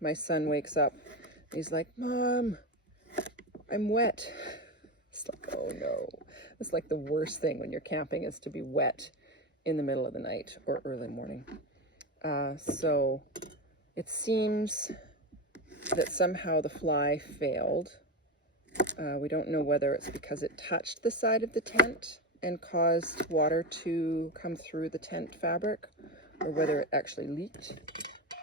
my son wakes up. He's like, Mom, I'm wet. It's like, oh no. It's like the worst thing when you're camping is to be wet in the middle of the night or early morning. So it seems that somehow the fly failed. We don't know whether it's because it touched the side of the tent and caused water to come through the tent fabric, or whether it actually leaked.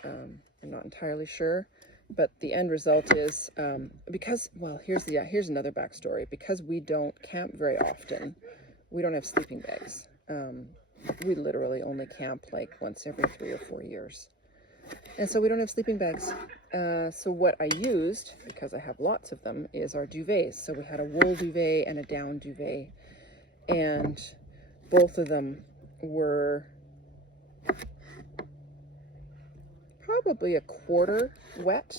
I'm not entirely sure, but the end result is, because, well, here's another backstory. Because we don't camp very often, we don't have sleeping bags. We literally only camp like once every 3 or 4 years. And so we don't have sleeping bags. So what I used, because I have lots of them, is our duvets. So we had a wool duvet and a down duvet. And both of them were probably a quarter wet,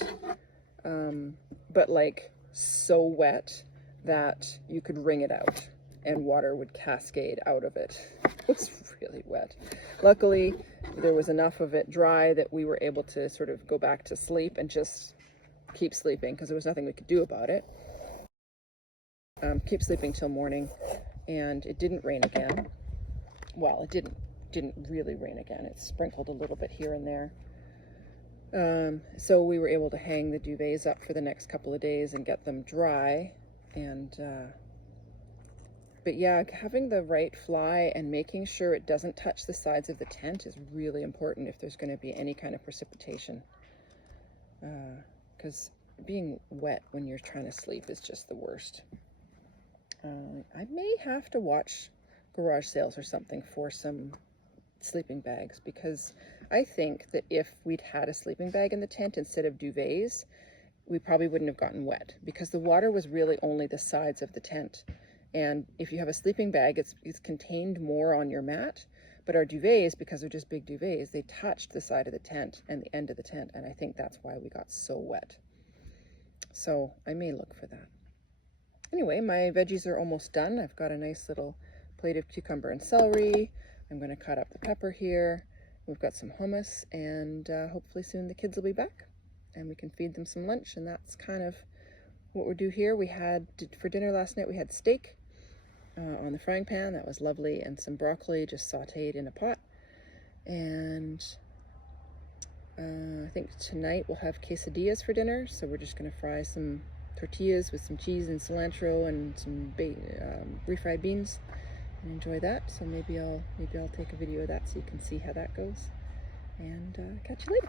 but like so wet that you could wring it out and water would cascade out of it. It was really wet. Luckily, there was enough of it dry that we were able to sort of go back to sleep and just keep sleeping because there was nothing we could do about it. Keep sleeping till morning, and it didn't rain again. Well, it didn't really rain again. It sprinkled a little bit here and there. So we were able to hang the duvets up for the next couple of days and get them dry. And but yeah, having the right fly and making sure it doesn't touch the sides of the tent is really important if there's going to be any kind of precipitation. Because being wet when you're trying to sleep is just the worst. I may have to watch garage sales or something for some sleeping bags, because I think that if we'd had a sleeping bag in the tent instead of duvets, we probably wouldn't have gotten wet, because the water was really only the sides of the tent. And if you have a sleeping bag, it's contained more on your mat. But our duvets, because they're just big duvets, they touched the side of the tent and the end of the tent. And I think that's why we got so wet. So I may look for that. Anyway, my veggies are almost done. I've got a nice little plate of cucumber and celery. I'm going to cut up the pepper here. We've got some hummus, and hopefully soon the kids will be back and we can feed them some lunch. And that's kind of what we'll do here. We had, for dinner last night, we had steak on the frying pan. That was lovely, and some broccoli just sauteed in a pot. And I think tonight we'll have quesadillas for dinner. So we're just going to fry some tortillas with some cheese and cilantro and some refried beans and enjoy that. So maybe I'll take a video of that so you can see how that goes. And catch you later.